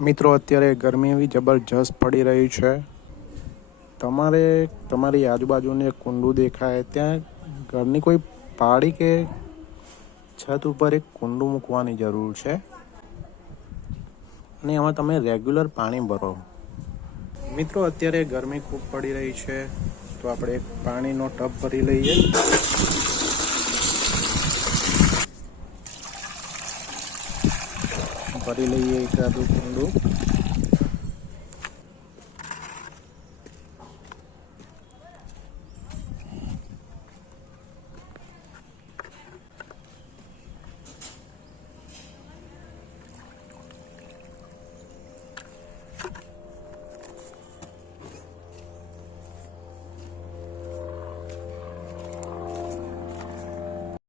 મિત્રો, અત્યારે ગરમી એવી જબરજસ્ત પડી રહી છે. તમારે, તમારી આજુબાજુને કુંડું દેખાય. ત્યાં ઘરની કોઈ પાડી કે છત ઉપર એક કુંડું મૂકવાની જરૂર છે? અને એમાં તમે રેગ્યુલર પાણી ભરો. મિત્રો, અત્યારે ગરમી ખૂબ પડી રહી છે. તો આપણે એક પાણીનો ટબ ભરી લઈએ. ફરી લઈએ એકાદું કુંડું